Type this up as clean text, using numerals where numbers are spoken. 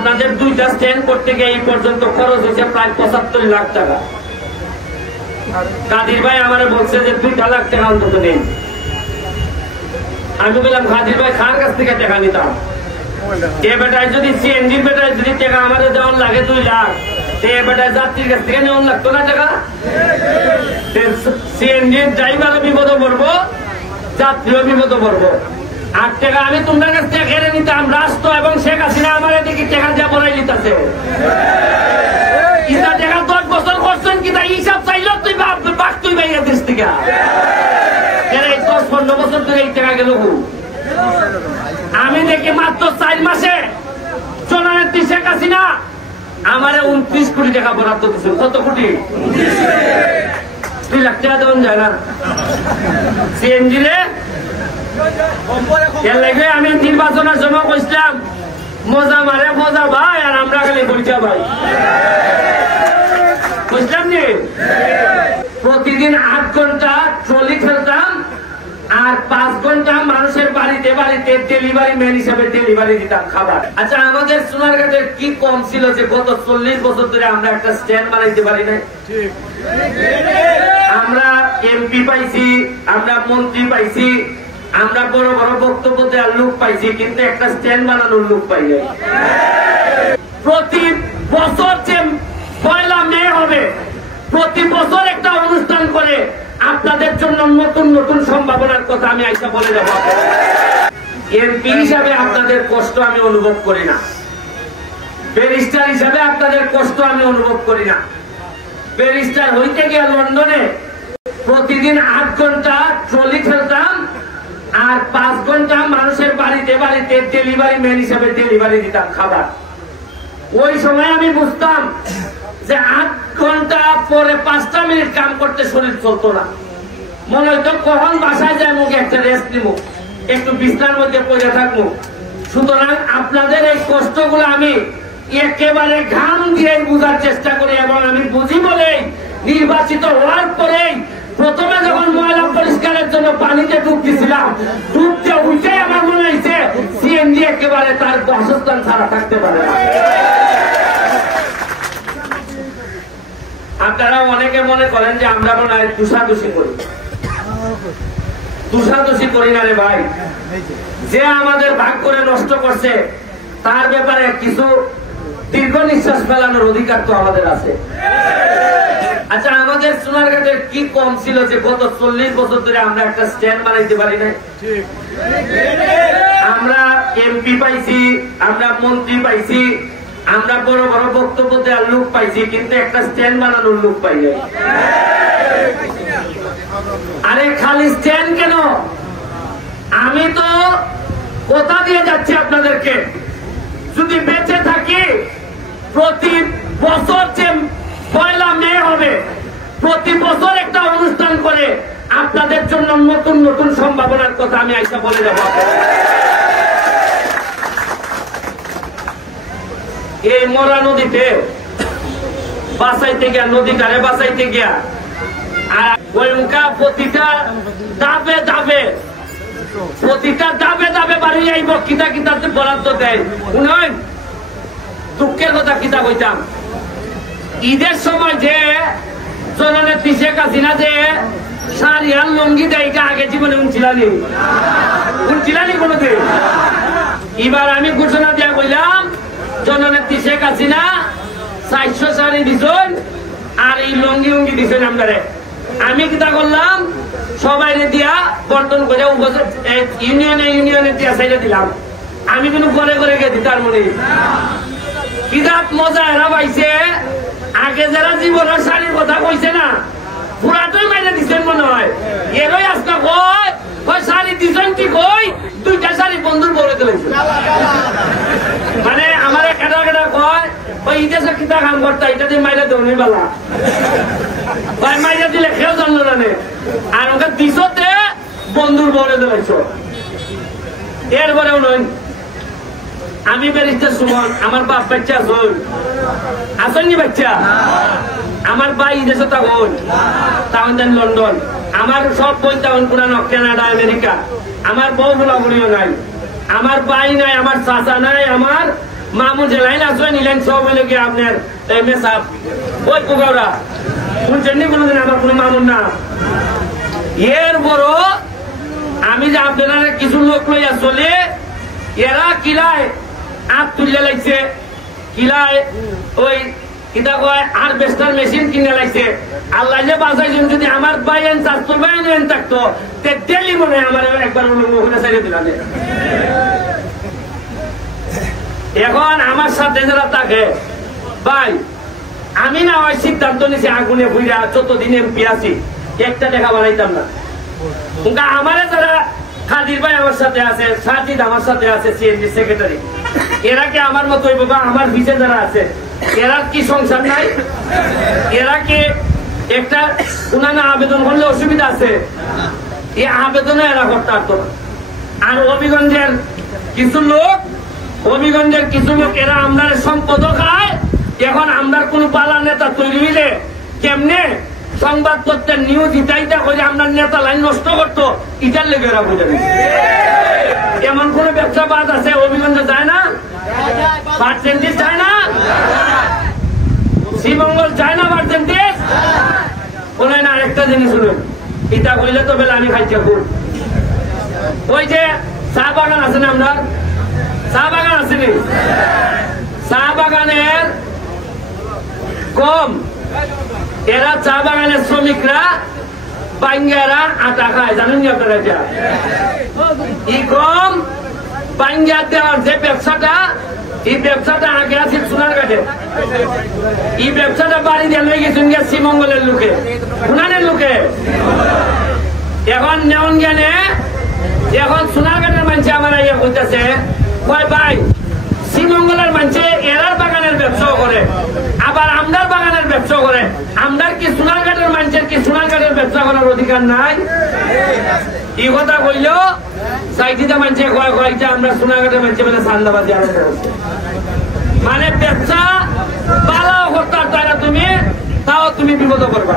আপনাদের দুইটা স্ট্যান্ড করতে গিয়ে এই পর্যন্ত খরচ হয়েছে প্রায় 75 লাখ টাকা। কাদির ভাই আমার বলছে যে 2 লাখ টাকা অন্তত নেই। আমি বললাম কাদির ভাই খান কাছ থেকে টাকা নিতাম, এ বেটায় যদি সিএনজির বেটায় যদি টাকা আমাদের দেওয়ার লাগে 2 লাখ, এ বেটায় যাত্রীর কাছ থেকে নেওয়ার লাগতো না টাকা। সিএনজির ড্রাইভারও বিপদে পড়বো, যাত্রীও বিপদে পড়বো। 8 টাকা আমি তোমার কাছ থেকে কেড়ে নিতাম, রাষ্ট্র এবং শেখ হাসিনা আমার এদিকে টাকা দিয়ে পড়াই নিতেছে। ইটা টাকা 10 বছর করছেন কিনা হিসাব চাইলেও তুই বাক তুই বাইরে দেশ থেকে 10-15 বছর ধরে এই টাকা গেল। আমি দেখি মাত্র 4 মাসে জননেত্রী শেখ হাসিনা আমার 29 কোটি টাকা বরাদ্দ দিচ্ছে। কত কোটি? 2 লাখ টাকা দেওয়া যায় না সিএনজি রে। আমি নির্বাচনের সময় কইছিলাম মজা মারে মজা ভাই, আর আমরা খালি বলছি ভাই, বুঝলাম নি? প্রতিদিন 8 ঘন্টা ট্রলি খেলতাম আর 5 ঘন্টা মানুষের বাড়িতে বাড়িতে ডেলিভারি ম্যান হিসাবে ডেলিভারি দিতাম খাবার। আচ্ছা, আমাদের সোনারগাঁয়ের কি কম ছিল যে গত 40 বছর ধরে আমরা একটা স্ট্যান্ড বানাইতে পারি না? আমরা এমপি পাইছি, আমরা মন্ত্রী পাইছি, আমরা বড় বড় বক্তব্য দেওয়ার লোক পাইছি, কিন্তু একটা স্ট্যান্ড বানানোর লোক পাই নাই। প্রতি বছর যে 1 মে হবে, প্রতি বছর একটা অনুষ্ঠান করে আপনাদের জন্য নতুন নতুন সম্ভাবনার কথা আমি আইসা বলে যাব। এমপি হিসাবে আপনাদের কষ্ট আমি অনুভব করি না, ব্যারিস্টার হিসাবে আপনাদের কষ্ট আমি অনুভব করি না। ব্যারিস্টার হইতে গিয়ে লন্ডনে প্রতিদিন 8 ঘন্টা ট্রলি খেলতাম আর 5 ঘন্টা মানুষের বাড়িতে বাড়িতে ডেলিভারি ম্যান হিসাবে ডেলিভারি দিতাম খাবার। ওই সময় আমি বুঝতাম যে 8 ঘন্টা পরে 5টা মিনিট কাম করতে শরীর চলতো না। মনে হইতো কখন বাসায় যায় মুখে একটা রেস্ট নিব, একটু বিছনার মধ্যে পড়ে থাকবো। সুতরাং আপনাদের এই কষ্টগুলো আমি একেবারে ঘাম দিয়ে বুঝার চেষ্টা করি, এবং আমি বুঝি বলেই নির্বাচিত হওয়ার পরেই প্রথমে যখন ময়লা পরিষ্কারের জন্য পানিতে ডুব দিয়েছিলাম, ডুবতে উঠে আমার মনে হয়েছে সিএনজি একেবারে তার বাসস্থান ছাড়া থাকতে পারে না। আপনারা অনেকে মনে করেন যে আমরা মনে হয় দোষাদোষি করি। দোষাদোষি করি না রে ভাই। যে আমাদের ভাগ করে নষ্ট করছে তার ব্যাপারে কিছু দীর্ঘ নিঃশ্বাস ফেলানোর অধিকার তো আমাদের আছে। আচ্ছা, আমাদের সোনারগাঁয়ের কি কম ছিল যে গত 40 বছর ধরে আমরা একটা স্ট্যান্ড বানাইতে পারি না? আমরা এমপি পাইছি, আমরা মন্ত্রী পাইছি, আমরা বড় বড় বক্তব্য দেওয়ার লোক পাইছি, কিন্তু একটা স্ট্যান্ড বানানোর লোক পাই নাই। আরে খালি স্ট্যান্ড কেন? আমি তো কথা দিয়ে যাচ্ছি আপনাদেরকে, যদি বেঁচে থাকি প্রতি বছর যে 1 মে হবে, প্রতি বছর একটা অনুষ্ঠান করে আপনাদের জন্য নতুন নতুন সম্ভাবনার কথা আমি আইসা বলে যাব। এই মরা নদীতে বাঁচাইতে গিয়া, নদীটারে বাঁচাইতে গিয়া, আর ওই মুখা প্রতিটা দাবে দাবে বাড়ি যাইব, কিতা কিতা বরাদ্দ দেয়। উন্নয়ন দুঃখের কথা কিতা কইতাম, ঈদের সময় যে জননেত্রী শেখ হাসিনা যে শাড়ি আর লঙ্গি দেয়, এটা আগে জীবনে উনছিলানি কোনোদিন। এবার আমি ঘোষণা দিয়া কইলাম জননেত্রী শেখ হাসিনা 400 শাড়ি দিছেন আর এই লঙ্গি উঙ্গি দিছেন। আমি কিতা করলাম, সবাই দিয়া বন্টন করে ইউনিয়নে দিয়া সাইডে দিলাম। আমি কিন্তু ঘরে ঘরে গেছি, তার মনে কিতাব মজা এরা পাইছে। আগে যারা জীবনের শাড়ির কথা কইছে না, পুরাটাই মাইনে দিচ্ছেন মনে হয়। এরই আজকে কয় শাড়ি দিচ্ছেন কি কই, 2টা শাড়ি বন্ধুর বলে দিলেছে। মানে আমার কেটা কেটা কয় ওই ঈদেশে কিতা কাম করতা, এটা দিয়ে মাইরে দেওয়া বেলা ভাই, মাইরে দিলে খেয়েও জানলো না। আর ওকে দিশতে বন্ধুর বলে দিলেছ। এরপরেও নয়, আমি ব্যারিস্টার সুমন, আমার বাপ বাচ্চা আসেননি বাচ্চা, আমার ভাই দেশে তখন তাহলে লন্ডন, আমার সব বই তখন পুরানো কানাডা আমেরিকা, আমার বউ বলা বলিও নাই, আমার ভাই নাই, আমার চাচা নাই, আমার মামুন যে লাইন আসবে নিলেন সব মিলে গিয়ে আপনার মেসাব ওই পোকাওরা শুনছেন নি কোনোদিন আমার কোনো মামুন না। এর বড় আমি যে আপনারা কিছু লোক লইয়া চলে এরা কিলায় আপ তুলে লাগছে, কিলায় ওই কিতা কয় আর বেস্টার মেশিন কিনে লাগছে। আল্লাহ যে বাঁচাইছেন, যদি আমার বাইন চাষতো বাইন থাকতো ডেলি মনে হয় আমার একবার ওখানে ছেড়ে দিলাম। এখন আমার সাথে যারা থাকে ভাই, আমি না ওই সিদ্ধান্ত নিছি আগুনে বুঝা যতদিন এমপি আছি একটা দেখা বানাইতাম না। আমারে যারা খাদির ভাই আমার সাথে আছে, সাজিদ আমার সাথে আছে, সিএনজি সেক্রেটারি, এরা কি আমার মতো বাবা আমার পিছে যারা আছে এরা কি সংসার নাই? এরা কি একটা উনানা আবেদন করলে অসুবিধা আছে? এই আবেদনে এরা করতে পারতো না। আর হবিগঞ্জের কিছু লোক এরা আমরার সম্পদ খায়। এখন আমরার কোন পালা নেতা তৈরি হইলে কেমনে সংবাদপত্রের নিউজ ইটাইটা করে আমরা নেতা লাইন নষ্ট করতো, ইটার লেগে এরা বুঝে। এমন কোন ব্যবসা বাদ আছে হবিগঞ্জে যায় না? পার্সেন্টেজ যায় না? শ্রীমঙ্গল যায় না পার্সেন্টেজ? বলে না আরেকটা জিনিস শুনুন, ইটা কইলে তো বেলা আমি খাইছি খুব। ওই যে চা বাগান আছে না, আমরা চা বাগান আছে নি, চা বাগানের কম এরা চা বাগানের শ্রমিকরা বাঙ্গারা আটা খায়, জানেন নি আপনারা? এই কম বাঙ্গা দেওয়ার যে ব্যবসাটা, এই ব্যবসাটা আগে আছে সোনারঘাটে। এই ব্যবসাটা বাড়ি দিয়ে লয়ে গেছেন গিয়ে শ্রীমঙ্গলের লোকে, উনানের লোকে। এখন নেওন জ্ঞানে এখন সোনারঘাটের মানুষ আমার ইয়ে করতেছে, কয় ভাই শ্রীমঙ্গলের মানুষে এরার বাগানের ব্যবসাও করে, আবার আমদার বাগানের ব্যবসাও করে। আমদার কি সোনারঘাটের মানুষের কি সোনারঘাটের ব্যবসা করার অধিকার নাই? এই কথা কইলেও সাইটিটা মানুষে কয় কয়েকটা আমরা সোনারঘাটের মানুষে বলে সান্দাবাজি আরম্ভ করছে। মানে ব্যবসা পালাও করতে পারো তুমি, তাও তুমি বিপদ করবা।